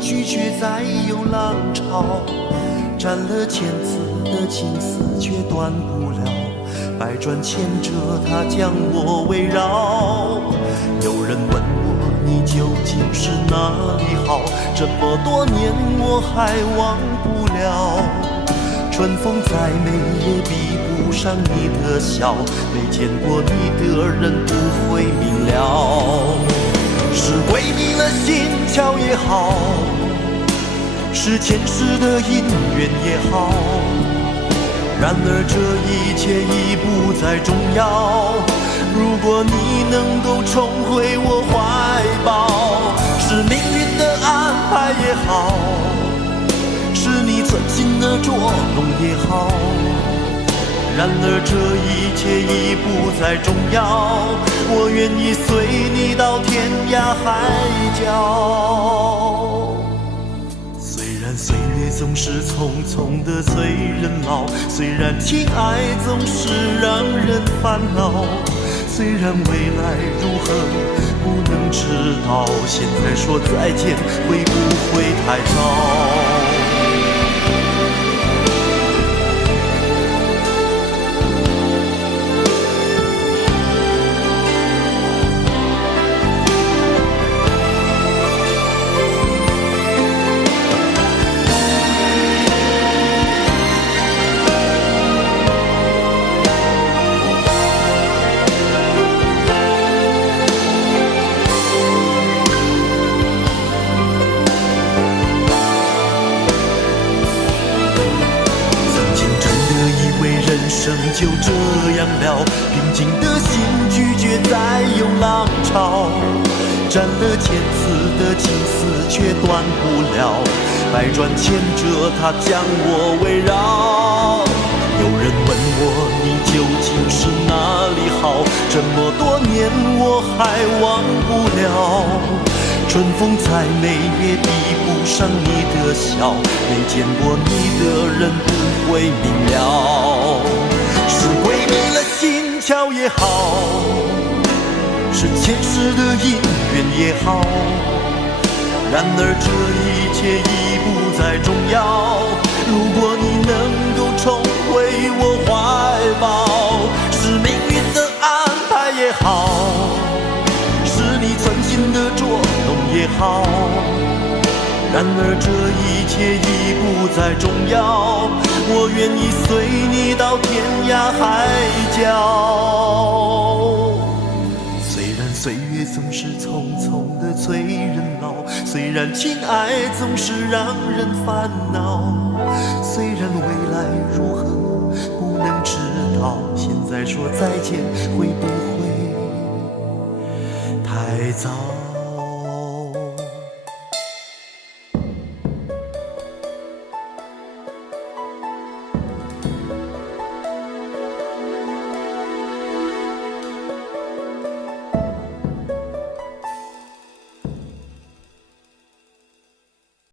拒绝再有浪潮。斩了千次的情丝却断不了，百转千折它将我围绕。有人问我你究竟是哪里好，这么多年我还忘不了。春风再美也比不上你的笑，没见过你的人不会明了。是鬼迷了心窍也好，是前世的因缘也好，然而这一切已不再重要。如果你能够重回我怀抱，是命运的安排也好，是你存心的捉弄也好，然而这一切已不再重要。我愿意随你到天涯海角。虽然岁月总是匆匆的催人老，虽然情爱总是让人烦恼，虽然未来如何不能知道，现在说再见会不会太早？人生就这样了，平静的心拒绝再有浪潮，斩了千次的情丝却断不了，百转千折它将我围绕。有人问我你究竟是哪里好，这么多年我还忘不了。春风再美也比不上你的笑，没见过你的人不会明了。是鬼迷了心窍也好，是前世的因缘也好，然而这一切已不再重要。如果你能够重回我怀抱，是命运的安排也好，是你存心的捉弄也好，然而这一切已不再重要。我愿意随你到天涯海角。虽然岁月总是匆匆的催人老，虽然情爱总是让人烦恼，虽然未来如何不能知道，现在说再见会不会太早？